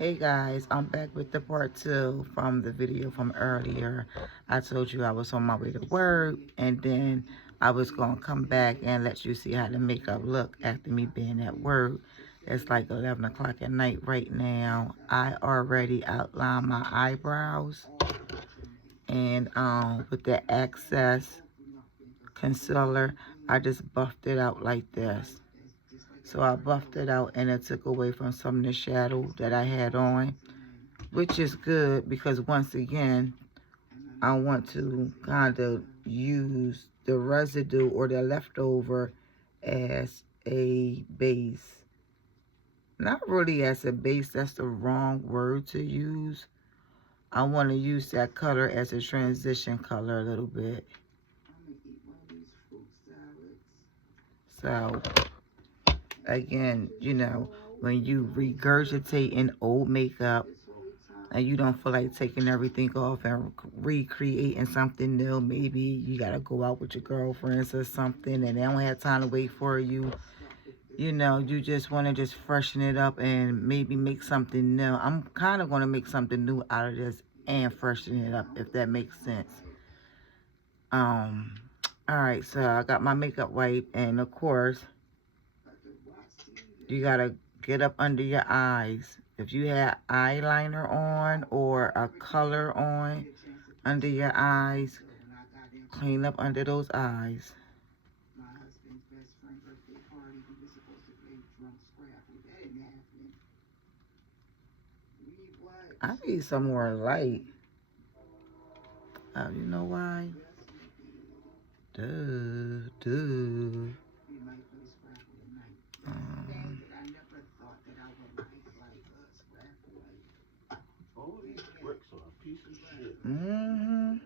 Hey guys, I'm back with the part 2 from the video from earlier. I told you I was on my way to work and then I was going to come back and let you see how the makeup look after me being at work. It's like 11 o'clock at night right now. I already outlined my eyebrows and with the Access concealer, I just buffed it out like this. So I buffed it out and it took away from some of the shadow that I had on, which is good because once again, I want to kind of use the residue or the leftover as a base. Not really as a base, that's the wrong word to use. I want to use that color as a transition color a little bit. So, again, you know, when you regurgitate an old makeup, and you don't feel like taking everything off and recreating something new, maybe you gotta go out with your girlfriends or something and they don't have time to wait for you. You know, you just want to just freshen it up and maybe make something new. I'm kind of going to make something new out of this and freshen it up, if that makes sense. Um, all right, so I got my makeup wipe, and of course, you gotta get up under your eyes. If you have eyeliner on or a color on under your eyes, clean up under those eyes. I need some more light. You know why? Duh. Um, mm-hmm.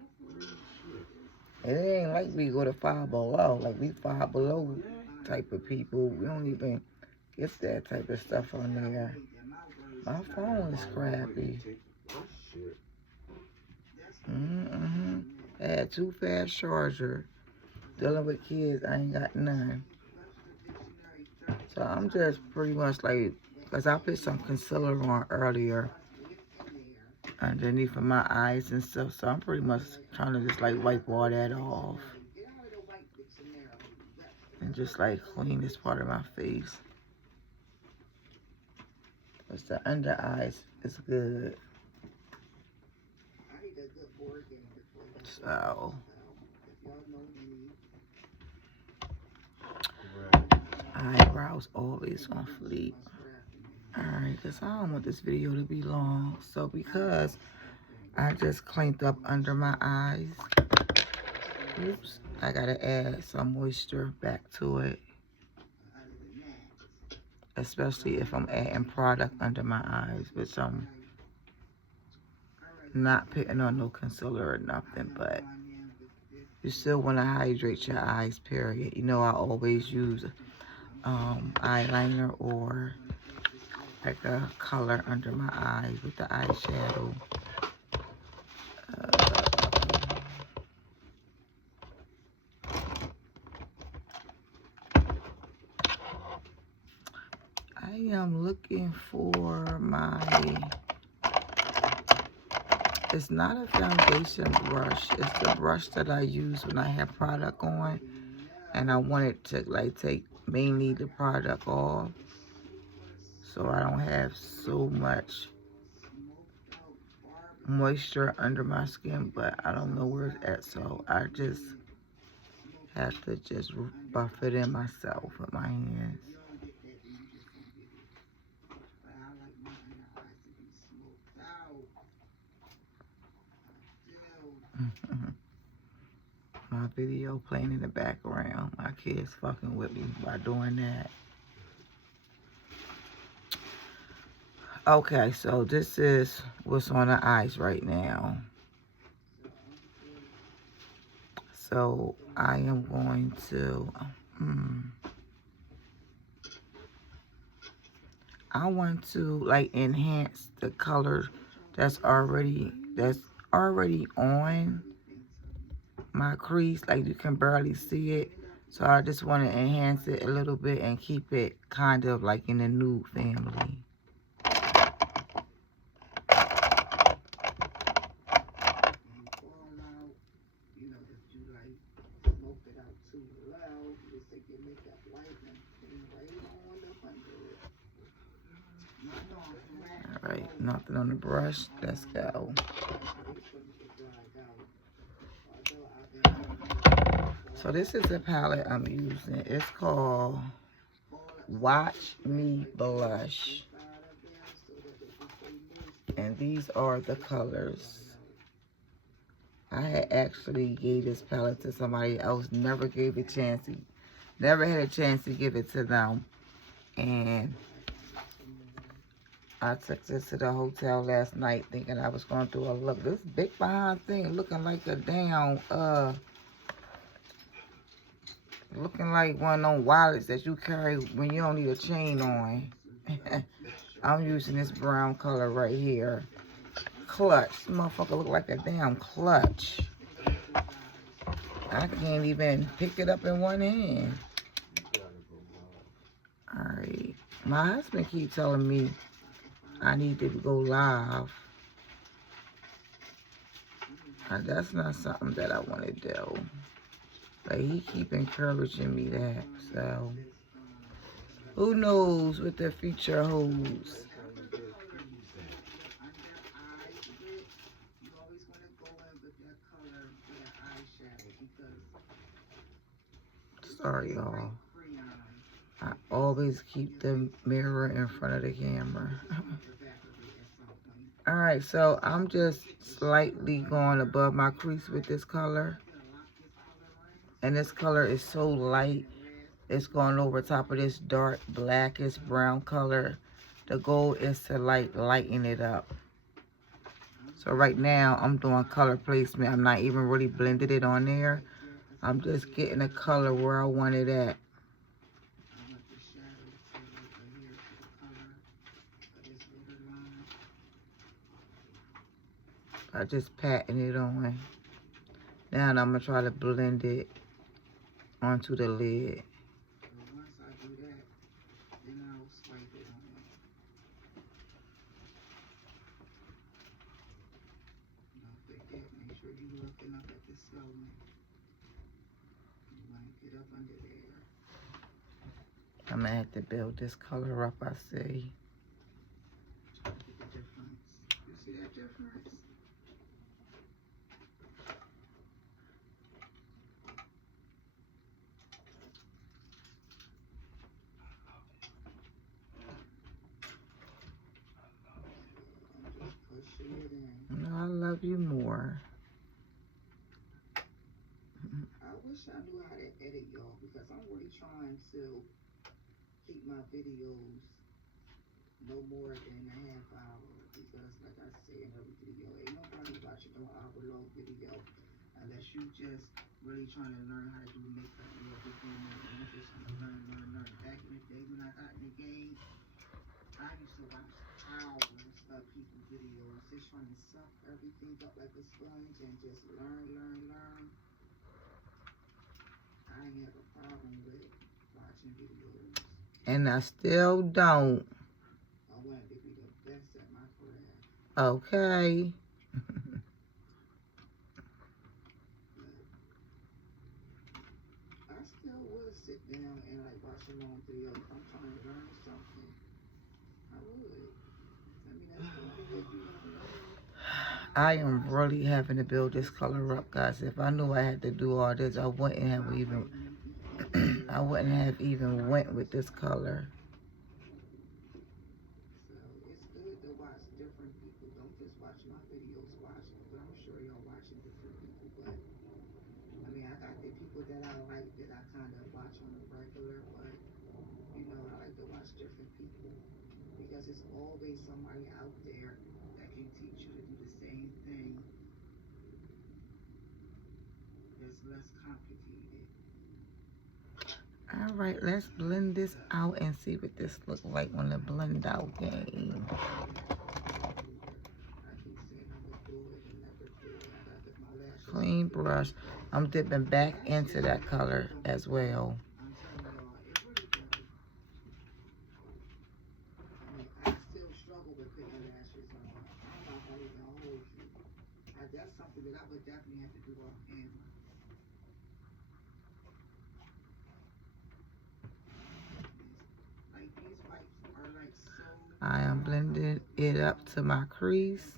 It ain't like we go to Five Below. Like we Five Below type of people. We don't even get that type of stuff on there. My phone is crappy. Mm-hmm. I had 2 fast charger. Dealing with kids, I ain't got none. So I'm just pretty much like, because I put some concealer on earlier underneath of my eyes and stuff. So I'm pretty much trying to just like wipe all that off. And just like clean this part of my face. Because the under eyes is good. So eyebrows always on fleek. Alright, because I don't want this video to be long. So because I just cleaned up under my eyes, oops, I gotta add some moisture back to it. Especially if I'm adding product under my eyes, which I'm not putting on no concealer or nothing, but you still want to hydrate your eyes, period. You know, I always use eyeliner or like a color under my eyes with the eyeshadow. I am looking for my, it's not a foundation brush, it's the brush that I use when I have product on and I want it to like take mainly the product off so I don't have so much moisture under my skin, but I don't know where it's at, so I just have to just buff it in myself with my hands. My video playing in the background. My kids fucking with me by doing that. Okay, so this is what's on the eyes right now. So I am going to, I want to like enhance the color that's already on my crease. Like you can barely see it. So I just want to enhance it a little bit and keep it kind of like in the nude family. Alright, nothing on the brush. Let's go. So this is the palette I'm using. It's called Watch Me Blush. And these are the colors. I had actually gave this palette to somebody else. Never had a chance to give it to them. And I took this to the hotel last night thinking I was going through a look. This big behind thing looking like a damn, looking like one of those wallets that you carry when you don't need a chain on. I'm using this brown color right here. Clutch. This motherfucker look like a damn clutch. I can't even pick it up in one hand. Alright. My husband keeps telling me I need to go live. That's not something that I want to do. But he keep encouraging me that. So, who knows what the future holds. Sorry, y'all. I always keep the mirror in front of the camera. Alright, so I'm just slightly going above my crease with this color. And this color is so light. It's going over top of this dark blackish brown color. The goal is to lighten it up. So right now I'm doing color placement. I'm not even really blended it on there. I'm just getting the color where I want it at. I just patting it on. Now I'm going to try to blend it onto the lid. I'm going to have to build this color up, I see. You see that difference? No, I love you more. I wish I knew how to edit, y'all, because I'm really trying to keep my videos no more than a half hour. Because, like I say in every video, ain't nobody watching no hour-long video unless you just really trying to learn how to do makeup and everything. And you just learn. Back in the day when I got in the game, I used to watch hours of people's videos, just trying to suck everything up like a sponge and just learn. I ain't have a problem with watching videos. And I still don't. I wanted to be the best at my craft. Okay. I still would sit down and like watch a long video if I'm trying to learn something. I would. I mean, that's the only way you gonna learn. I am really having to build this color up, guys. If I knew I had to do all this, I wouldn't have even went with this color. So it's good to watch different people. Don't just watch my videos, watch it. But I'm sure y'all watching different people. But I mean, I got the people that I like that I kind of watch on a regular. But you know, I like to watch different people because it's always somebody out there that can teach you to do the same thing. It's less complicated. All right, let's blend this out and see what this look like on the blend out game. Clean brush. I'm dipping back into that color as well. I still struggle with putting lashes on. I'm not gonna even hold you. That's something that I would definitely have to do off camera. Like these wipes are like so I am blending it up to my crease.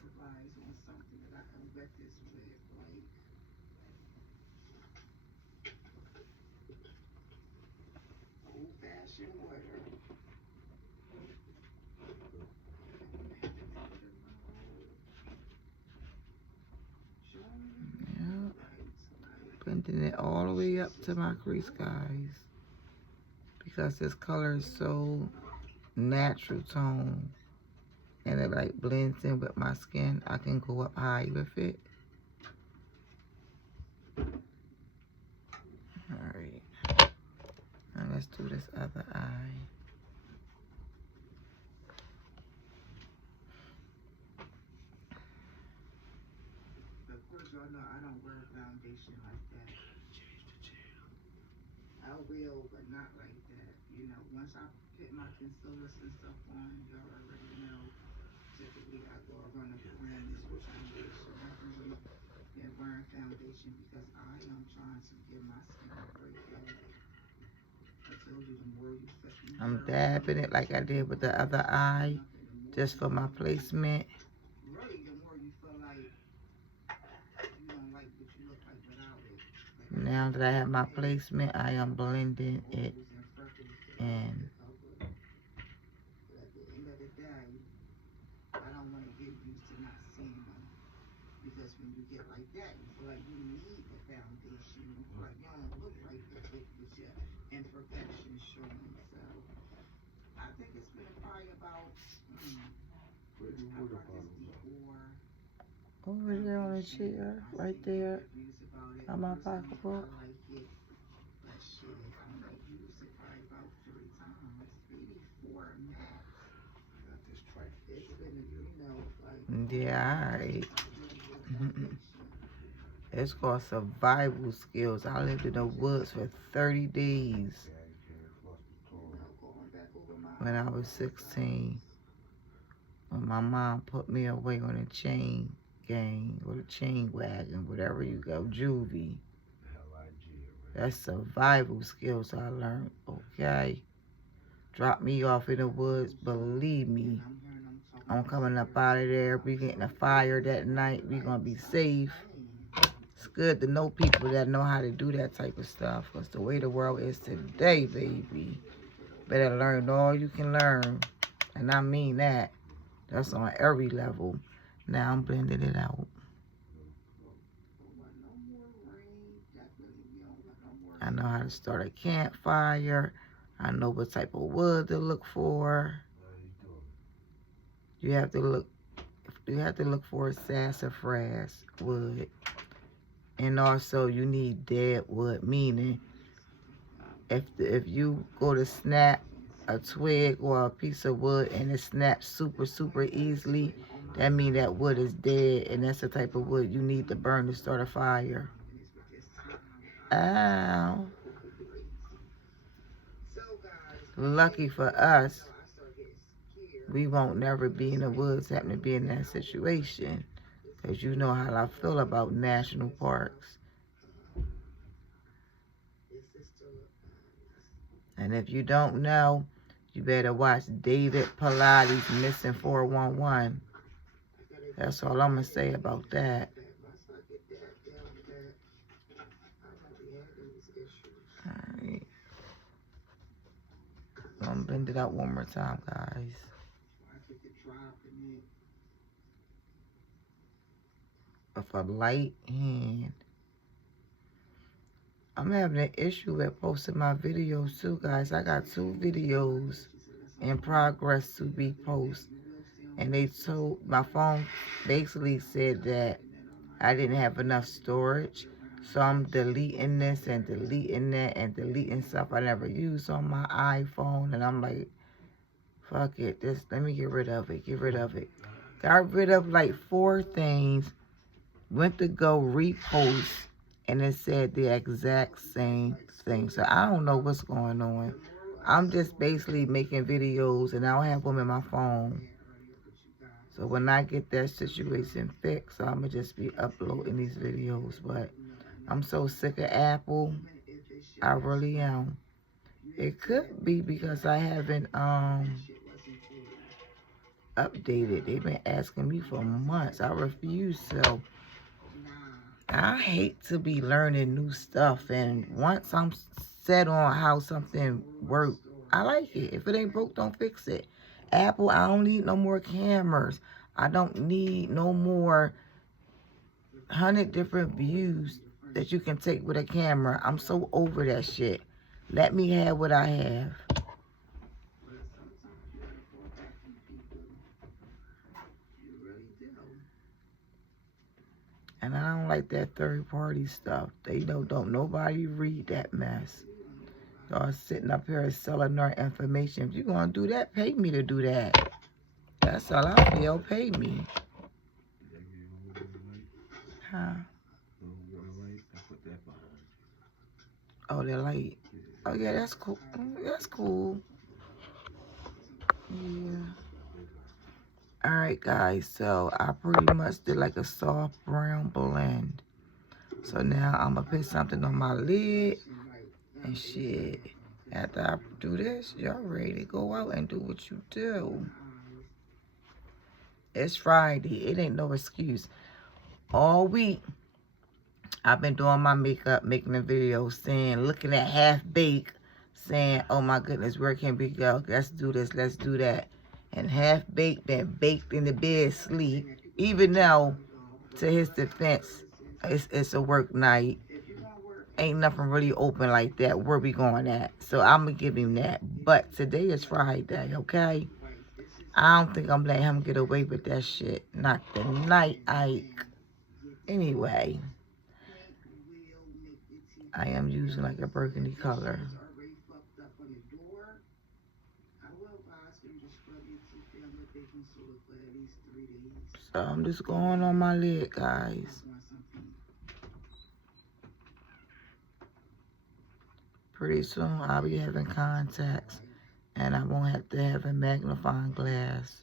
Yep. Blending it all the way up to my crease, guys. Because this color is so natural tone. And it like blends in with my skin. I can go up high with it. Alright. Now let's do this other eye. Of course, y'all know I don't wear foundation like that. I will, but not like that. You know, once I put my concealers and stuff on, y'all already know. Typically, I go around the parameters with foundation. I really been wearing foundation because I am trying to get my skin a break. I told you the more you fit. I'm dabbing it like I did with the other eye, just for my placement. Really, the more you feel like you don't like what you look like without it. Now that I have my placement, I am blending it in. At the end of the day, I don't want to get used to not seeing them. Because when you get like that, you feel like you need the foundation. You feel like you don't look right with your imperfections showing. So I think it's been probably about over there on the chair, right there, on my pocketbook. Yeah, alright. It's called survival skills. I lived in the woods for 30 days when I was 16. When my mom put me away on a chain gang or a chain wagon, whatever you go, juvie. That's survival skills I learned, okay? Drop me off in the woods, believe me. I'm coming up out of there. We getting a fire that night. We gonna be safe. It's good to know people that know how to do that type of stuff. Because the way the world is today, baby, better learn all you can learn. And I mean that. That's on every level. Now I'm blending it out. I know how to start a campfire. I know what type of wood to look for. You have to look for sassafras wood. And also you need dead wood, meaning if you go to snap a twig or a piece of wood and it snaps super easily, that means that wood is dead, and that's the type of wood you need to burn to start a fire. Ow. Lucky for us, we won't never be in the woods having to be in that situation. Because you know how I feel about national parks. And if you don't know, you better watch David Pilates Missing 411. That's all I'm going to say about that. Alright. I'm going to blend it out one more time, guys. With a light hand. I'm having an issue with posting my videos too, guys. I got 2 videos in progress to be posted. And they told, my phone basically said that I didn't have enough storage. So I'm deleting this and deleting that and deleting stuff I never used on my iPhone. And I'm like, fuck it, let me get rid of it, Got rid of like 4 things. Went to go repost, and it said the exact same thing. So I don't know what's going on. I'm just basically making videos, and I don't have them in my phone. So when I get that situation fixed, I'm going to just be uploading these videos. But I'm so sick of Apple. I really am. It could be because I haven't updated. They've been asking me for months. I refuse. So I hate to be learning new stuff. And once I'm set on how something works, I like it. If it ain't broke, don't fix it. Apple, I don't need no more cameras. I don't need no more 100 different views that you can take with a camera. I'm so over that shit. Let me have what I have. And I don't like that third party stuff. They don't nobody read that mess. Y'all sitting up here selling our information. If you're gonna do that, pay me to do that. That's all I feel. Pay me. Huh? Oh, the light. Oh yeah, that's cool. That's cool. Yeah. Alright guys, so I pretty much did like a soft brown blend. So now I'm gonna put something on my lid and shit. After I do this, y'all ready to go out and do what you do. It's Friday. It ain't no excuse. All week, I've been doing my makeup, making a video, saying, looking at half baked, saying, oh my goodness, where can we go? Let's do this, let's do that. And half baked, been baked in the bed, sleep. Even though, to his defense, it's a work night. Ain't nothing really open like that. Where we going at? So I'm going to give him that. But today is Friday, okay? I don't think I'm letting him get away with that shit. Not tonight, Ike. Anyway, I am using like a burgundy color. So I'm just going on my lid, guys. Pretty soon I'll be having contacts and I won't have to have a magnifying glass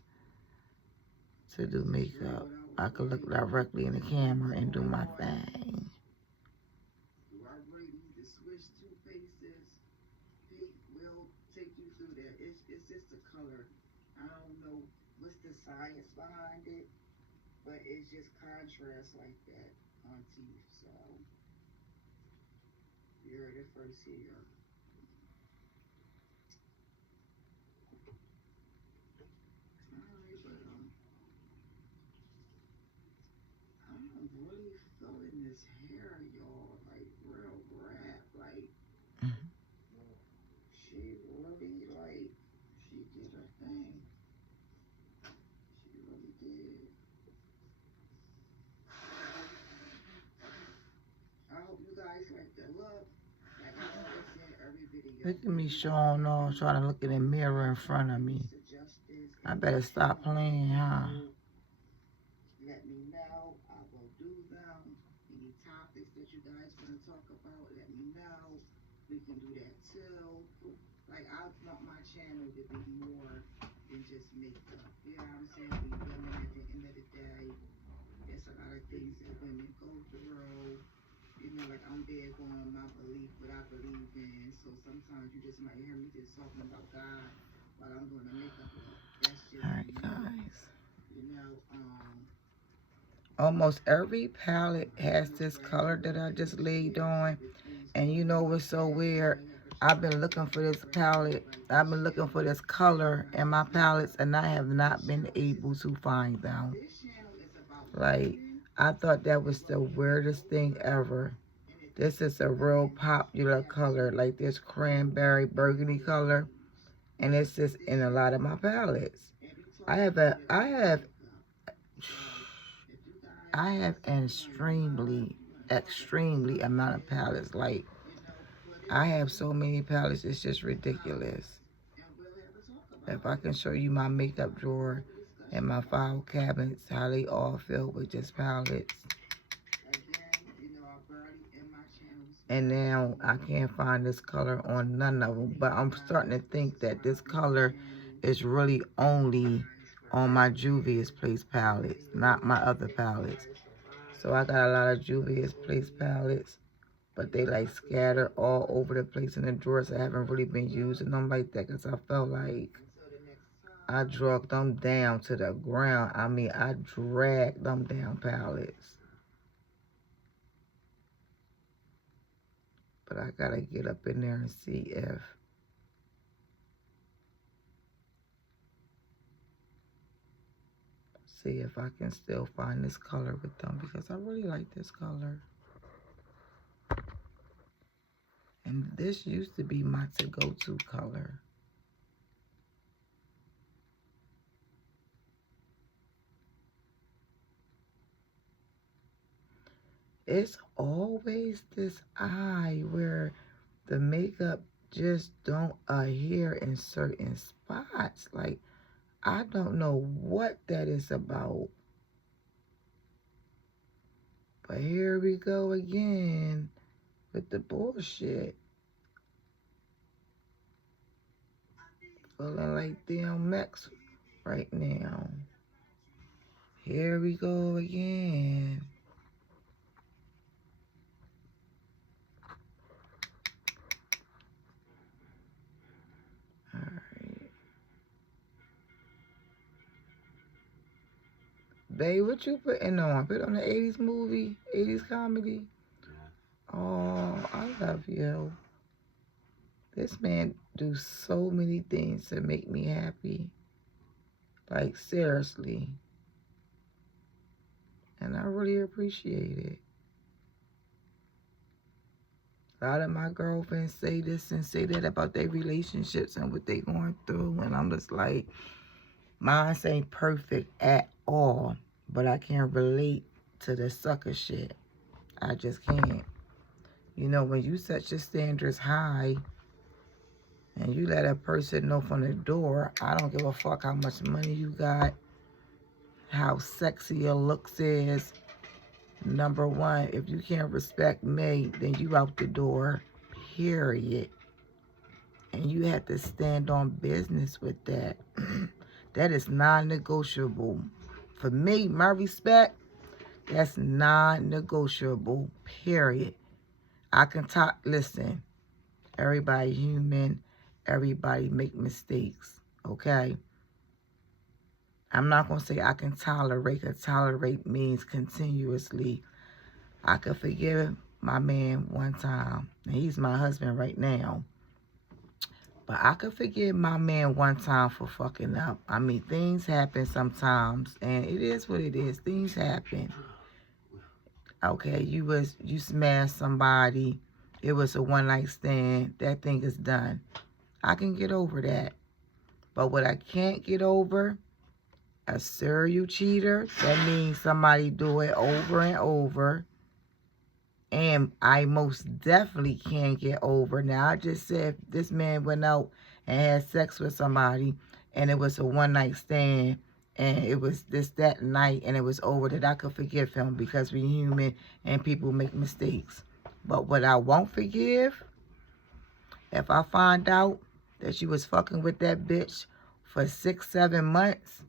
to do makeup. I can look directly in the camera and do my thing. Science behind it, but it's just contrast like that on teeth. So you heard it first here. Alright, but I'm really feeling this hair, y'all, like real rap, like she really she did her thing. She really did. I hope you guys like the look. Like I always say in every video. Look at me showing off, trying to look in the mirror in front of me. I better stop playing, huh? Let me know. I will do them. Any topics that you guys want to talk about, let me know. We can do that too. Like, I want my channel to be more than just makeup. You know what I'm saying? We women at the end of the day. There's a lot of things that women go through. You know, like I'm big on my belief, what I believe in. So sometimes you just might hear me just talking about God while I'm doing a makeup look. That's just alright, guys. You know, almost every palette has this color that I just laid on. And you know what's so weird? I've been looking for this palette. I've been looking for this color in my palettes, and I have not been able to find them. Like, I thought that was the weirdest thing ever. This is a real popular color, like this cranberry burgundy color. And it's just in a lot of my palettes. I have an extremely amount of palettes. Like, I have so many palettes, it's just ridiculous. If I can show you my makeup drawer and my file cabinets, how they all filled with just palettes. And now I can't find this color on none of them. But I'm starting to think that this color is really only on my Juvia's Place palettes, not my other palettes. So I got a lot of Juvia's Place palettes, but they like scattered all over the place in the drawers. I haven't really been using them like that because I felt like I drug them down to the ground. I mean, I dragged them down pallets. But I gotta get up in there and see if I can still find this color with them, because I really like this color. And this used to be my to-go-to color. It's always this eye where the makeup just don't adhere in certain spots. Like, I don't know what that is about. But here we go again with the bullshit. Feeling like DMX right now. Here we go again. Alright. Babe, what you putting on? Put on the 80s movie? 80s comedy? Oh, I love you. This man do so many things to make me happy. Like, seriously. And I really appreciate it. A lot of my girlfriends say this and say that about their relationships and what they going through. And I'm just like, mine ain't perfect at all. But I can't relate to the sucker shit. I just can't. You know, when you set your standards high and you let a person know from the door, I don't give a fuck how much money you got, how sexy your looks is. Number one, if you can't respect me, then you out the door, period. And you have to stand on business with that. That is non-negotiable. For me, my respect, that's non-negotiable, period. I can talk, listen, everybody human, everybody make mistakes, okay? I'm not going to say I can tolerate, because tolerate means continuously. I could forgive my man one time, and he's my husband right now. But I could forgive my man one time for fucking up. I mean, things happen sometimes, and it is what it is. Things happen. Okay, you smashed somebody. It was a one-night stand. That thing is done. I can get over that. But what I can't get over, a serial cheater, that means somebody do it over and over. And I most definitely can't get over. Now, I just said if this man went out and had sex with somebody and it was a one-night stand and it was that night and it was over, that I could forgive him, because we're human and people make mistakes. But what I won't forgive, if I find out that you was fucking with that bitch for 6-7 months,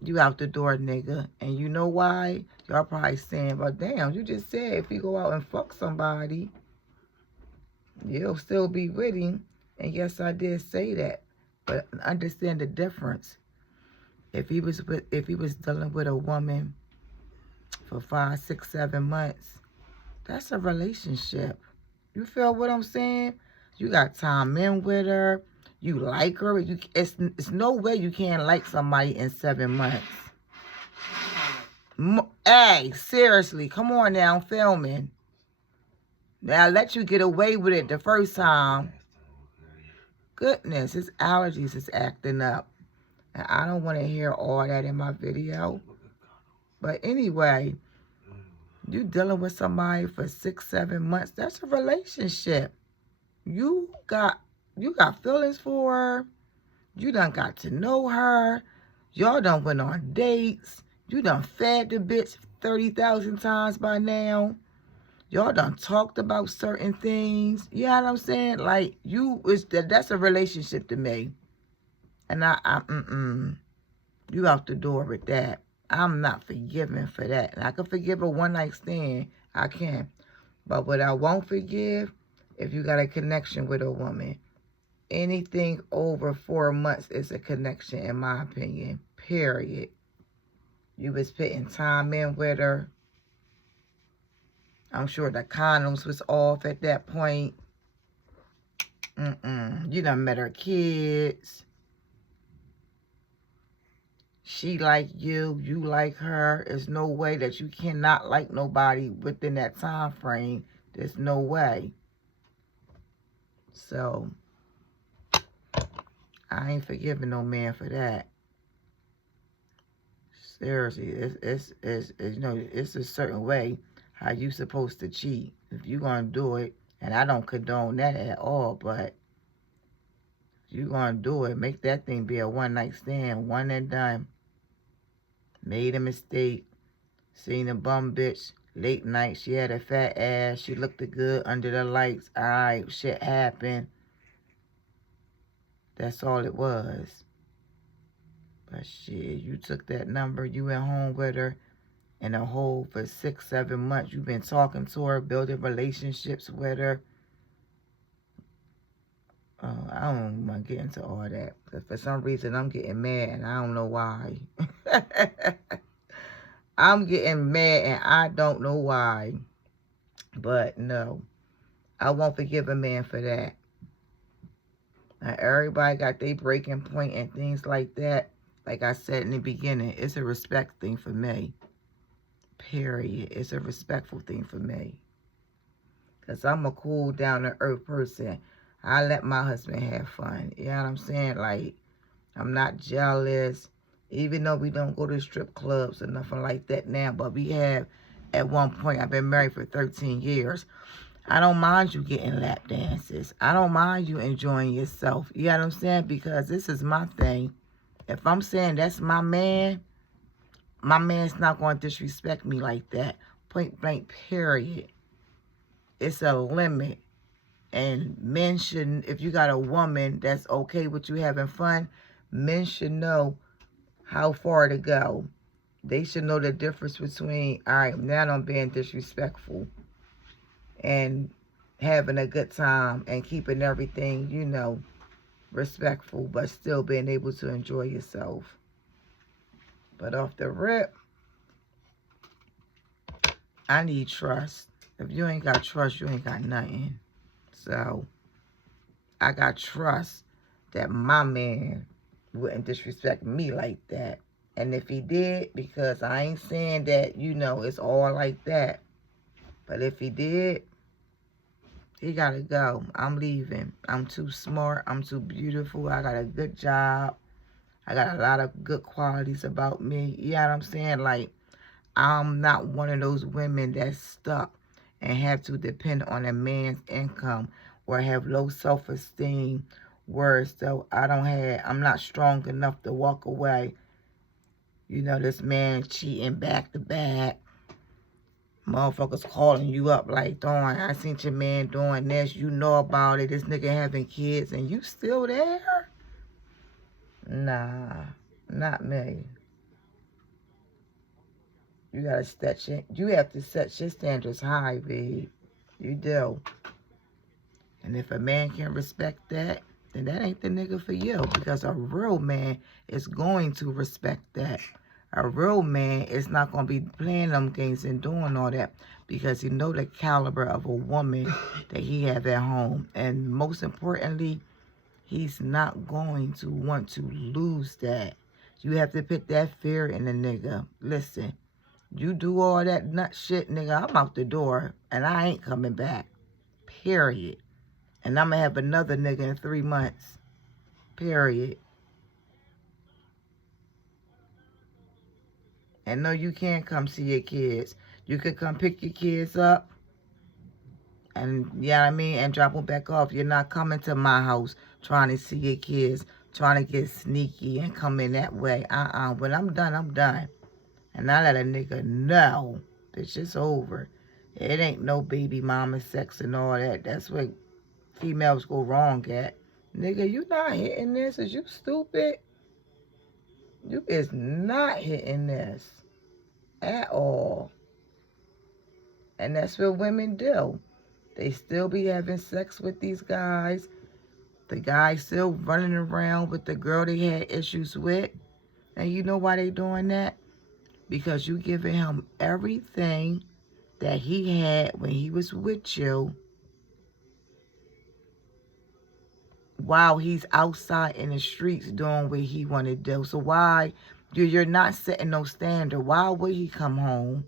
you out the door, nigga. And you know why? Y'all probably saying, but damn, you just said if you go out and fuck somebody, you'll still be with him. And yes, I did say that. But understand the difference. If he was dealing with a woman for 5, 6, 7 months, that's a relationship. You feel what I'm saying? You got time in with her. You like her. It's no way you can't like somebody in 7 months. Hey, seriously, come on now, I'm filming. Now, I let you get away with it the first time. Goodness, his allergies is acting up. And I don't want to hear all that in my video. But anyway, you dealing with somebody for 6, 7 months, that's a relationship. You got feelings for her. You done got to know her. Y'all done went on dates. You done fed the bitch 30,000 times by now. Y'all done talked about certain things. You know what I'm saying? Like, that's a relationship to me. And you out the door with that. I'm not forgiving for that. And I can forgive a one-night stand. I can. But what I won't forgive, if you got a connection with a woman. Anything over 4 months is a connection, in my opinion. Period. You was putting time in with her. I'm sure the condoms was off at that point. You done met her kids. She like you. You like her. There's no way that you cannot like nobody within that time frame. There's no way. So, I ain't forgiving no man for that. Seriously, it's you know, it's a certain way how you supposed to cheat. If you gonna do it, and I don't condone that at all, but if you gonna do it, make that thing be a one-night stand, one and done. Made a mistake, seen a bum bitch, late night, she had a fat ass, she looked good under the lights, alright, shit happened. That's all it was. But shit, you took that number, you went home with her, in a hole for 6-7 months. You've been talking to her, building relationships with her. I don't want to get into all that. Because for some reason, I'm getting mad, and I don't know why. I'm getting mad, and I don't know why. But no, I won't forgive a man for that. Now, everybody got their breaking point and things like that. Like I said in the beginning, it's a respect thing for me. Period. It's a respectful thing for me. Because I'm a cool, down-to-earth person. I let my husband have fun. You know what I'm saying? Like, I'm not jealous. Even though we don't go to strip clubs or nothing like that now. But we have, at one point, I've been married for 13 years. I don't mind you getting lap dances. I don't mind you enjoying yourself. You know what I'm saying? Because this is my thing. If I'm saying that's my man's not going to disrespect me like that. Point blank, period. It's a limit. And men shouldn't, if you got a woman that's okay with you having fun, men should know how far to go. They should know the difference between, all right, now I'm being disrespectful and having a good time and keeping everything, you know, respectful, but still being able to enjoy yourself. But off the rip, I need trust. If you ain't got trust, you ain't got nothing. So, I got trust that my man wouldn't disrespect me like that. And if he did, because I ain't saying that, you know, it's all like that. But if he did, he gotta go. I'm leaving. I'm too smart. I'm too beautiful. I got a good job. I got a lot of good qualities about me. You know what I'm saying? Like, I'm not one of those women that's stuck and have to depend on a man's income or have low self-esteem, where so I'm not strong enough to walk away. You know, this man cheating back to back. Motherfuckers calling you up like, Dawn, I seen your man doing this. You know about it. This nigga having kids and you still there? Nah, not me. You gotta you have to set your standards high, babe. You do. And if a man can't respect that, then that ain't the nigga for you. Because a real man is going to respect that. A real man is not going to be playing them games and doing all that. Because he know the caliber of a woman that he have at home. And most importantly, he's not going to want to lose that. You have to put that fear in the nigga. Listen, you do all that nut shit, nigga, I'm out the door. And I ain't coming back. Period. And I'm going to have another nigga in 3 months. Period. And no, you can't come see your kids. You could come pick your kids up. And, you know what I mean? And drop them back off. You're not coming to my house trying to see your kids. Trying to get sneaky and come in that way. When I'm done, I'm done. And I let a nigga know. Bitch, it's over. It ain't no baby mama sex and all that. That's what females go wrong at. Nigga, you not hitting this? Is you stupid? You is not hitting this at all. And that's what women do. They still be having sex with these guys. The guy still running around with the girl they had issues with. And you know why they doing that? Because you giving him everything that he had when he was with you while he's outside in the streets doing what he want to do. So why you're not setting no standard? Why would he come home?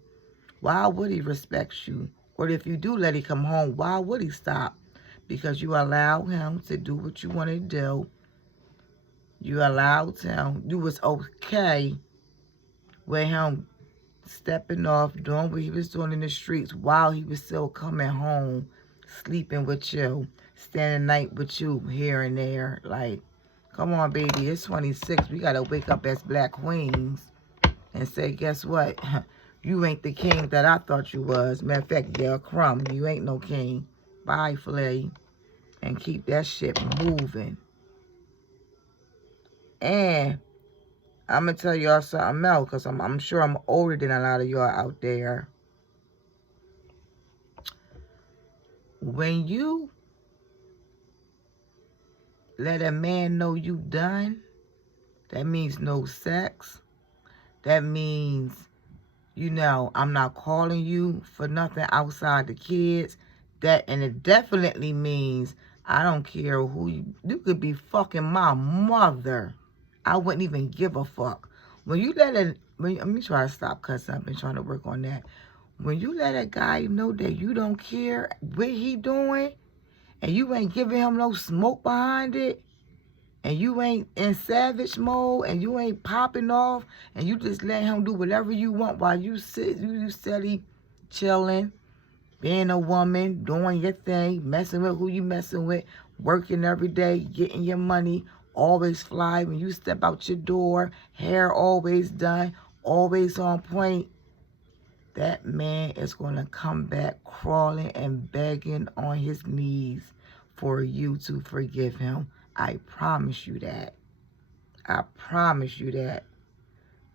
Why would he respect you? Or if you do let him come home, why would he stop? Because you allow him to do what you want to do. You allowed him, you was okay with him stepping off, doing what he was doing in the streets while he was still coming home, sleeping with you, spending the night with you here and there. Like, come on, baby, it's 26. We got to wake up as black queens and say, guess what? You ain't the king that I thought you was. Matter of fact, you're a crumb. You ain't no king. Bye, Flay. And keep that shit moving. And I'm going to tell y'all something else, because I'm sure I'm older than a lot of y'all out there. When you let a man know you done, that means no sex. That means, you know, I'm not calling you for nothing outside the kids. And it definitely means I don't care who you could be fucking my mother. I wouldn't even give a fuck. When you let let me try to stop cussing. I've been trying to work on that. When you let a guy know that you don't care what he doing, and you ain't giving him no smoke behind it, and you ain't in savage mode, and you ain't popping off, and you just let him do whatever you want while you steady chilling, being a woman, doing your thing, messing with who you messing with, working every day, getting your money, always fly when you step out your door, hair always done, always on point. That man is going to come back crawling and begging on his knees for you to forgive him. I promise you that. I promise you that.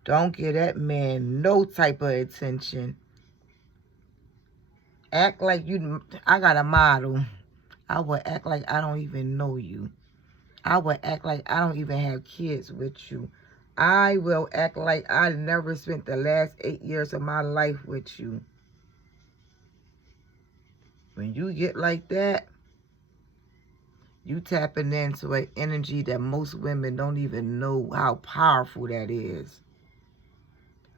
Don't give that man no type of attention. Act like I got a model. I would act like I don't even know you. I would act like I don't even have kids with you. I will act like I never spent the last 8 years of my life with you. When you get like that, you tapping into an energy that most women don't even know how powerful that is.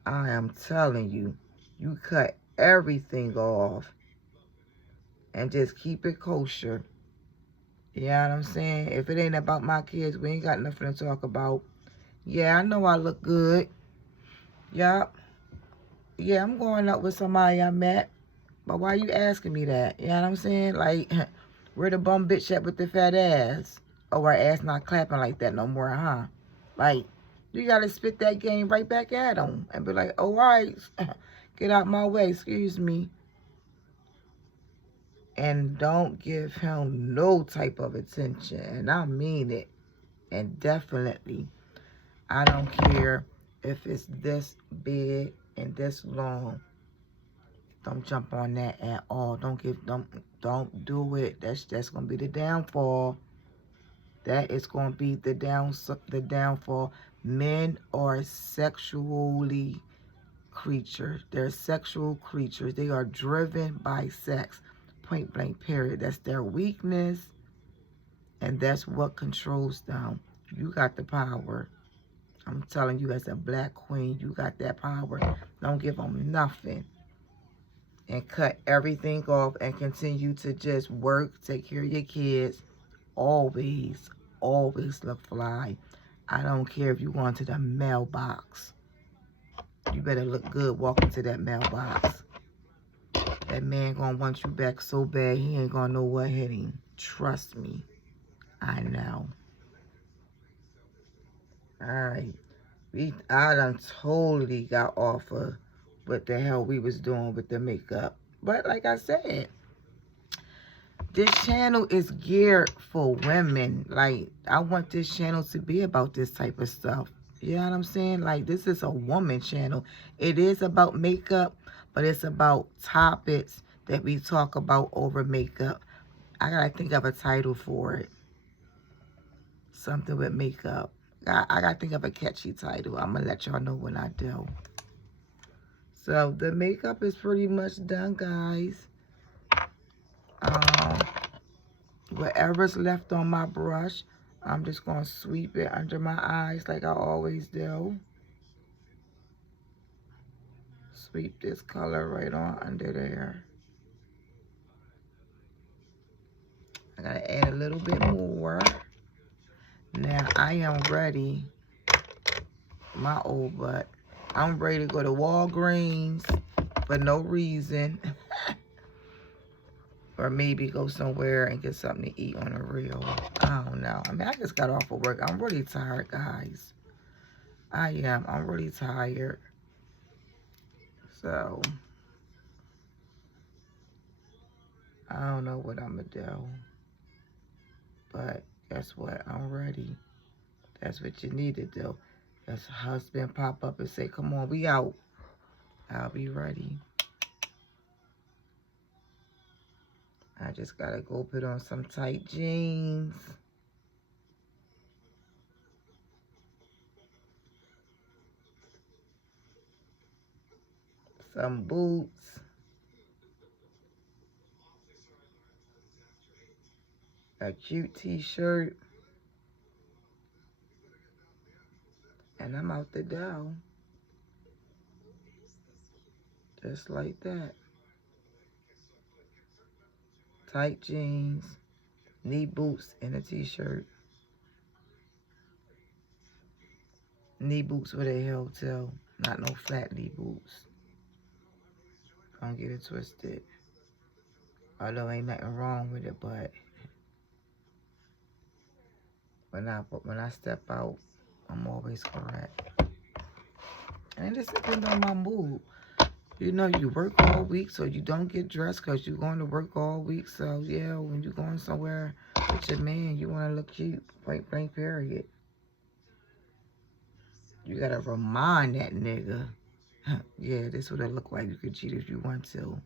I am telling you, you cut everything off and just keep it kosher. You know what I'm saying? If it ain't about my kids, we ain't got nothing to talk about. Yeah, I know I look good. Yup. Yeah, I'm going up with somebody I met. But why you asking me that? You know what I'm saying? Like, where the bum bitch at with the fat ass? Oh, her ass not clapping like that no more, huh? Like, you gotta spit that game right back at him and be like, all right, get out my way, excuse me. And don't give him no type of attention. And I mean it. And definitely, I don't care if it's this big and this long. Don't jump on that at all. Don't do it. That's gonna be the downfall. That is gonna be the downfall. Men are sexually creatures. They're sexual creatures. They are driven by sex. Point blank period. That's their weakness, and that's what controls them. You got the power. I'm telling you, as a black queen, you got that power. Don't give them nothing. And cut everything off and continue to just work, take care of your kids. Always, always look fly. I don't care if you go into the mailbox. You better look good walking to that mailbox. That man gonna want you back so bad, he ain't gonna know what hit him. Trust me. I know. Alright. I done totally got off of what the hell we was doing with the makeup. But like I said, this channel is geared for women. Like, I want this channel to be about this type of stuff. You know what I'm saying? Like, this is a woman channel. It is about makeup, but it's about topics that we talk about over makeup. I gotta think of a title for it. something with makeup. I got to think of a catchy title. I'm going to let y'all know when I do. So the makeup is pretty much done, guys. Whatever's left on my brush, I'm just going to sweep it under my eyes like I always do. Sweep this color right on under there. I got to add a little bit more. Now I am ready. My old butt. I'm ready to go to Walgreens for no reason. Or maybe go somewhere and get something to eat on the real. I don't know. I mean, I just got off of work. I'm really tired, guys. I am. I'm really tired. So, I don't know what I'm going to do. But guess what? I'm ready. That's what you need to do. That's husband pop up and say, come on, we out. I'll be ready. I just gotta go put on some tight jeans. Some boots. A cute t-shirt. And I'm out the door. Just like that. Tight jeans, knee boots, and a t-shirt. Knee boots with a heel toe, not no flat knee boots. Don't get it twisted. Although ain't nothing wrong with it, but when I step out, I'm always correct. And it just depends on my mood. You know, you work all week, so you don't get dressed because you're going to work all week. So, yeah, when you're going somewhere with your man, you want to look cute. Point blank, period. You got to remind that nigga, yeah, this would look like you could cheat if you want to.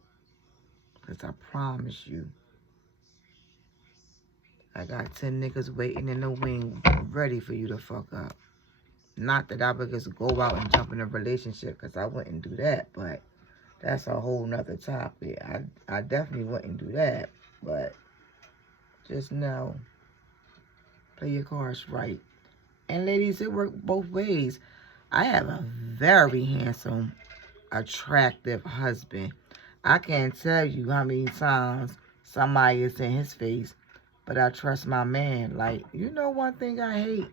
Because I promise you, I got 10 niggas waiting in the wing ready for you to fuck up. Not that I would just go out and jump in a relationship, because I wouldn't do that, but that's a whole nother topic. I definitely wouldn't do that, but just know, play your cards right. And ladies, it works both ways. I have a very handsome, attractive husband. I can't tell you how many times somebody is in his face, but I trust my man. Like, you know one thing I hate?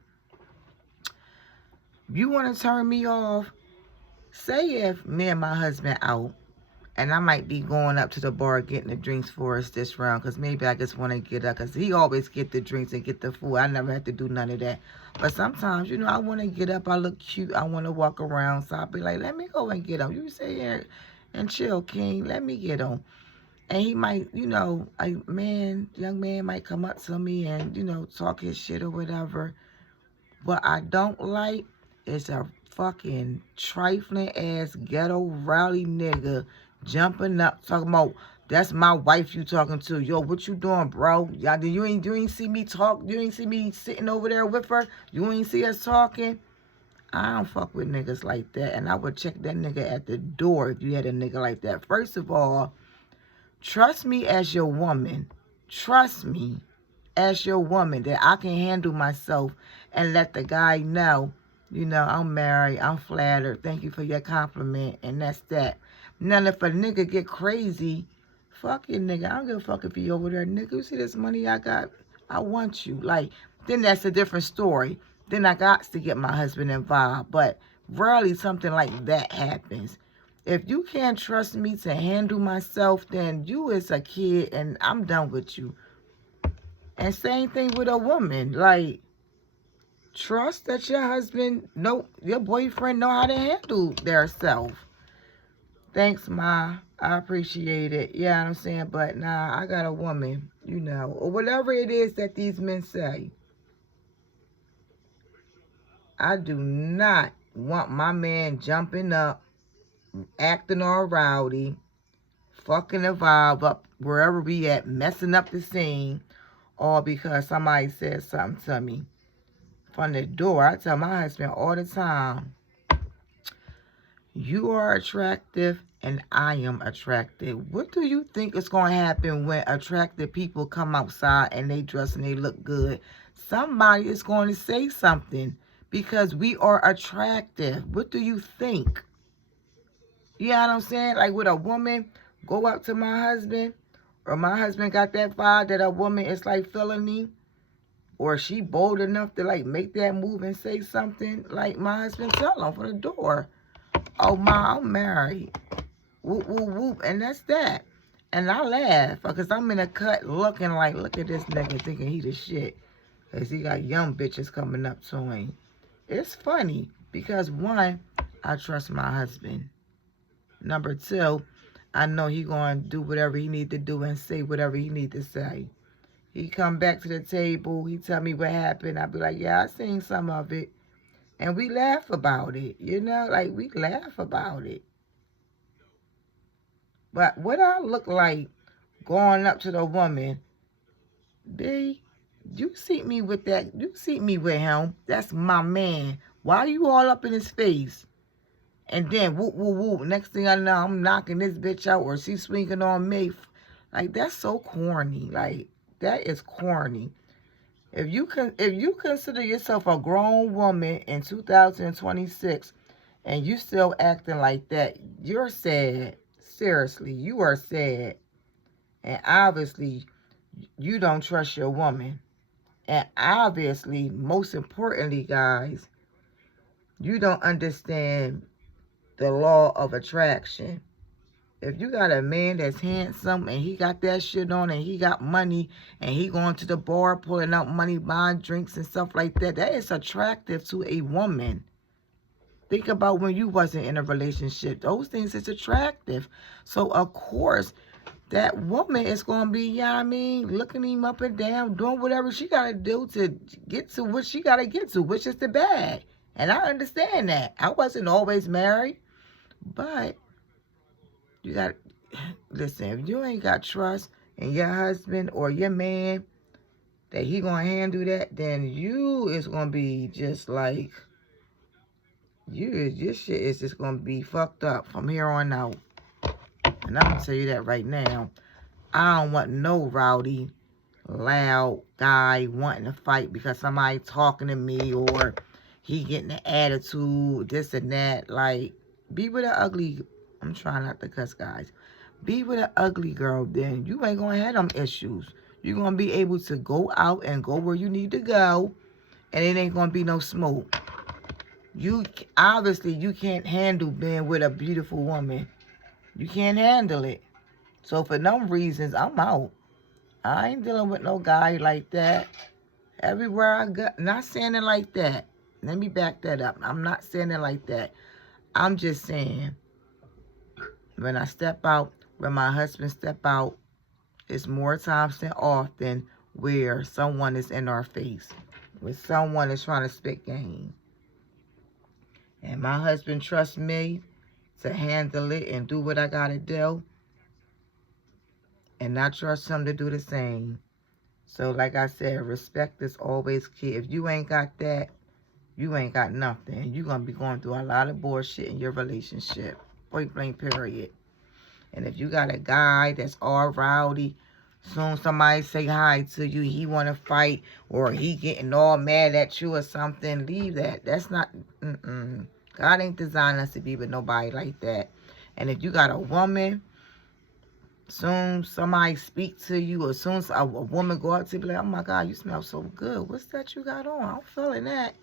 You want to turn me off? Say if me and my husband out, and I might be going up to the bar getting the drinks for us this round, because maybe I just want to get up, because he always get the drinks and get the food. I never have to do none of that. But sometimes, you know, I want to get up. I look cute. I want to walk around. So I'll be like, let me go and get him. You sit here and chill, King. Let me get him. And he might, you know, young man might come up to me and, you know, talk his shit or whatever. What I don't like is a fucking trifling ass ghetto rowdy nigga jumping up talking about, that's my wife you talking to. Yo, what you doing, bro? You ain't see me talk. You ain't see me sitting over there with her. You ain't see us talking. I don't fuck with niggas like that. And I would check that nigga at the door if you had a nigga like that. First of all, trust me as your woman. Trust me as your woman that I can handle myself and let the guy know, you know, I'm married, I'm flattered, thank you for your compliment, and that's that. Now, if a nigga get crazy, fuck you, nigga. I don't give a fuck if you over there, nigga. You see this money I got? I want you. Like, then that's a different story. Then I got to get my husband involved. But rarely something like that happens. If you can't trust me to handle myself, then you is a kid and I'm done with you. And same thing with a woman. Like, trust that your husband, your boyfriend know how to handle their self. Thanks, Ma. I appreciate it. Yeah, you know what I'm saying? But nah, I got a woman, you know, or whatever it is that these men say. I do not want my man jumping up, acting all rowdy, fucking the vibe up wherever we at, messing up the scene, all because somebody said something to me. from the door. I tell my husband all the time, you are attractive and I am attractive. What do you think is going to happen when attractive people come outside and they dress and they look good? Somebody is going to say something because we are attractive. What do you think? You know what I'm saying? Like, would a woman go up to my husband, or my husband got that vibe that a woman is like feeling me, or she bold enough to like make that move and say something? Like, my husband tell him from the door, oh my, I'm married. Whoop, whoop, whoop. And that's that. And I laugh because I'm in a cut looking like, look at this nigga thinking he the shit. Because he got young bitches coming up to him. It's funny because, one, I trust my husband. Number two, I know he going to do whatever he need to do and say whatever he need to say. He come back to the table. He tell me what happened. I be like, yeah, I seen some of it. And we laugh about it, you know, like we laugh about it. But what I look like going up to the woman, B, you see me with that, you see me with him. That's my man. Why are you all up in his face? And then whoop, whoop, whoop. Next thing I know, I'm knocking this bitch out or she's swinging on me. Like, that's so corny. Like, that is corny. If you consider yourself a grown woman in 2026 and you still acting like that, you're sad. Seriously, you are sad. And obviously, you don't trust your woman. And obviously, most importantly, guys, you don't understand the law of attraction. If you got a man that's handsome and he got that shit on and he got money and he going to the bar pulling out money, buying drinks and stuff like that, that is attractive to a woman. Think about when you wasn't in a relationship. Those things is attractive. So, of course, that woman is going to be, you know what I mean, looking him up and down, doing whatever she got to do to get to what she got to get to, which is the bag. And I understand that. I wasn't always married, but you got, listen, if you ain't got trust in your husband or your man that he going to handle that, then you is going to be just like, your shit is just going to be fucked up from here on out. And I'm going to tell you that right now. I don't want no rowdy, loud guy wanting to fight because somebody talking to me or he getting an attitude, this and that. Like, be with an ugly, I'm trying not to cuss, guys. Be with an ugly girl, then you ain't going to have them issues. You're going to be able to go out and go where you need to go, and it ain't going to be no smoke. Obviously, you can't handle being with a beautiful woman. You can't handle it. So for them reasons, I'm out. I ain't dealing with no guy like that. Everywhere I go, not saying it like that. Let me back that up. I'm not saying it like that. I'm just saying, when I step out, when my husband step out, it's more times than often where someone is in our face, where someone is trying to spit game. And my husband trusts me to handle it and do what I gotta do. And I trust him to do the same. So like I said, respect is always key. If you ain't got that, you ain't got nothing. You're going to be going through a lot of bullshit in your relationship. Point blank, period. And if you got a guy that's all rowdy, soon somebody say hi to you, he want to fight, or he getting all mad at you or something, leave that. That's not, God ain't designed us to be with nobody like that. And if you got a woman, soon somebody speak to you, or soon a woman go up to you, be like, oh my God, you smell so good. What's that you got on? I'm feeling that.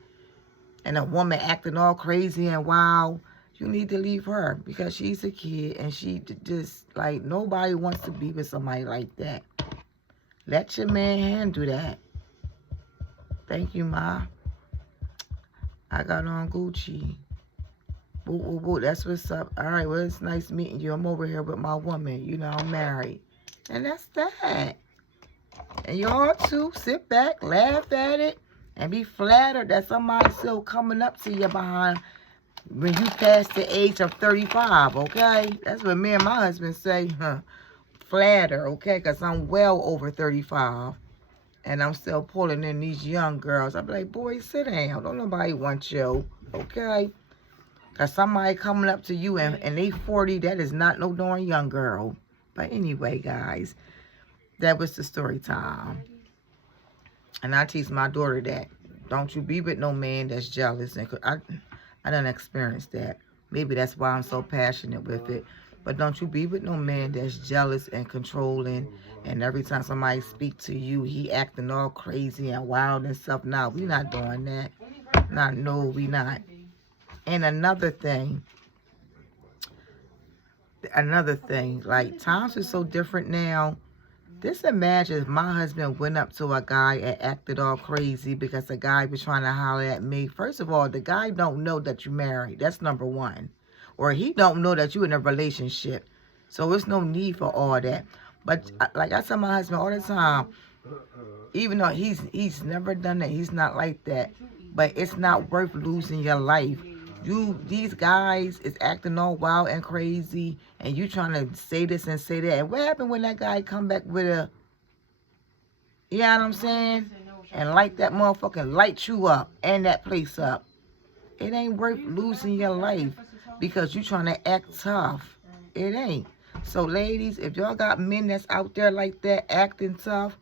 And a woman acting all crazy and wild, you need to leave her because she's a kid and she just, like, nobody wants to be with somebody like that. Let your man handle that. Thank you, Ma. I got on Gucci. Boo, boo, boo. That's what's up. All right, well, it's nice meeting you. I'm over here with my woman. You know, I'm married. And that's that. And y'all, too, sit back, laugh at it, and be flattered that somebody's still coming up to you behind when you pass the age of 35, okay? That's what me and my husband say, flatter, okay? Because I'm well over 35. and I'm still pulling in these young girls. I'm like, boy, sit down. Don't nobody want you, okay? Because somebody coming up to you and they 40, that is not no darn young girl. But anyway, guys, that was the story time. And I teach my daughter that. Don't you be with no man that's jealous. And I done experienced that. Maybe that's why I'm so passionate with it. But don't you be with no man that's jealous and controlling. And every time somebody speak to you, he acting all crazy and wild and stuff. Nah, we not doing that. No, we not. And another thing, like times are so different now. Just imagine if my husband went up to a guy and acted all crazy because the guy was trying to holler at me. First of all, the guy don't know that you're married. That's number one. Or he don't know that you're in a relationship. So there's no need for all that. But like I tell my husband all the time, even though he's never done that, he's not like that. But it's not worth losing your life. These guys is acting all wild and crazy, and you trying to say this and say that. And what happened when that guy come back with a, you know what I'm saying? And light that motherfucking light you up and that place up. It ain't worth losing your life because you trying to act tough. It ain't. So ladies, if y'all got men that's out there like that, acting tough,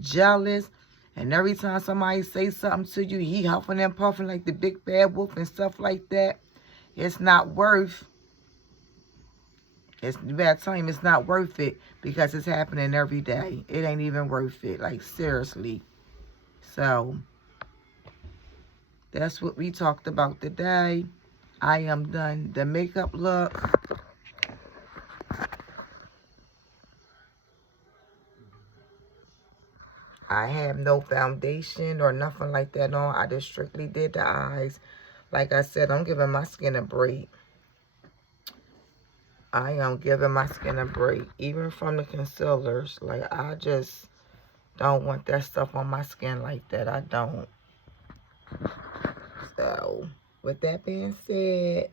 jealous, and every time somebody say something to you, he huffing and puffing like the big bad wolf and stuff like that, it's not worth, you better tell him it's not worth it because it's happening every day. It ain't even worth it, like seriously. So, that's what we talked about today. I am done. The makeup look. I have no foundation or nothing like that on. I just strictly did the eyes. Like I said, I'm giving my skin a break. I am giving my skin a break. Even from the concealers. Like, I just don't want that stuff on my skin like that. I don't. So, with that being said,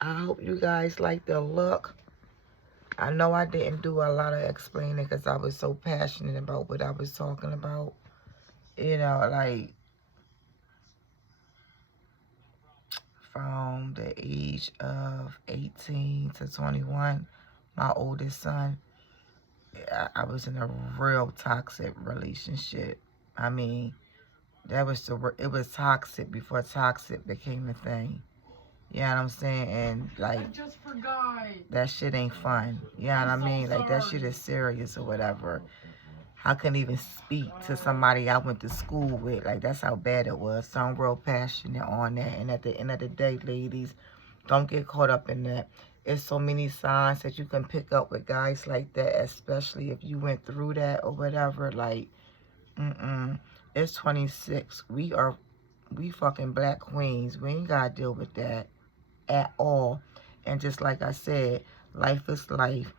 I hope you guys like the look. I know I didn't do a lot of explaining because I was so passionate about what I was talking about. You know, like, from the age of 18 to 21, my oldest son, I was in a real toxic relationship. I mean, it was toxic before toxic became a thing. You know what I'm saying? And like, I just forgot. That shit ain't fun. You know what I mean? Like, that shit is serious or whatever. I couldn't even speak to somebody I went to school with. Like, that's how bad it was. So I'm real passionate on that. And at the end of the day, ladies, don't get caught up in that. It's so many signs that you can pick up with guys like that, especially if you went through that or whatever. Like, it's 26. We fucking black queens. We ain't gotta deal with that at all. And just like I said, life is life.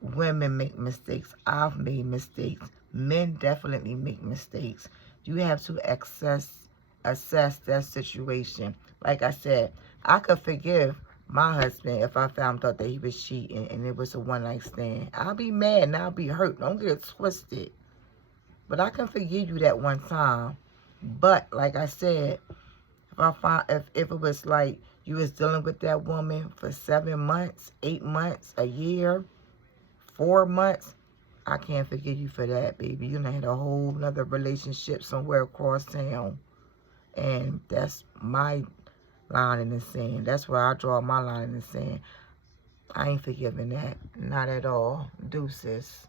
Women make mistakes. I've made mistakes. Men definitely make mistakes. You have to assess that situation. Like I said, I could forgive my husband if I found out that he was cheating and it was a one-night stand. I'll be mad and I'll be hurt. Don't get it twisted. But I can forgive you that one time. But like I said, if it was like you was dealing with that woman for 7 months, 8 months, a year, 4 months, I can't forgive you for that, baby. You done had a whole nother relationship somewhere across town. And that's my line in the sand. That's where I draw my line in the sand. I ain't forgiving that. Not at all. Deuces.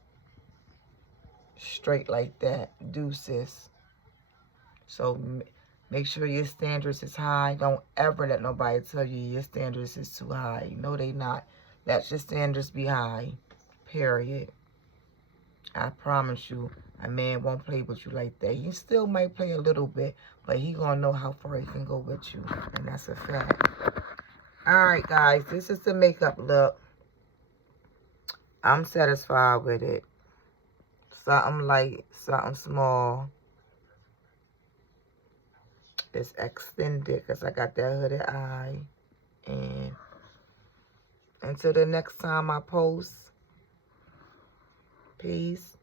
Straight like that. Deuces. So make sure your standards is high. Don't ever let nobody tell you your standards is too high. No, they not. Let your standards be high. Period. I promise you, a man won't play with you like that. He still might play a little bit, but he gonna know how far he can go with you. And that's a fact. Alright, guys. This is the makeup look. I'm satisfied with it. Something light, something small. It's extended because I got that hooded eye. And until the next time I post, Peace.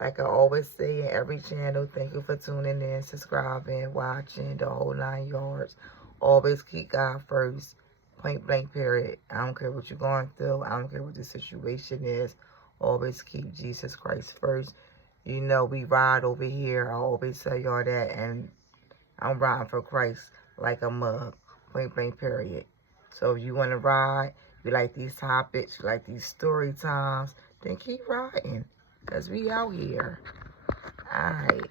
Like I always say in every channel, thank you for tuning in, subscribing, watching, the whole 9 yards. Always keep God first. Point blank period. I don't care what you're going through. I don't care what the situation is. Always keep Jesus Christ first. You know, we ride over here. I always tell y'all that. And I'm riding for Christ like a mug. Point blank period. So if you want to ride, you like these topics, you like these story times, then keep riding. Because we out here. Alright.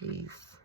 Peace.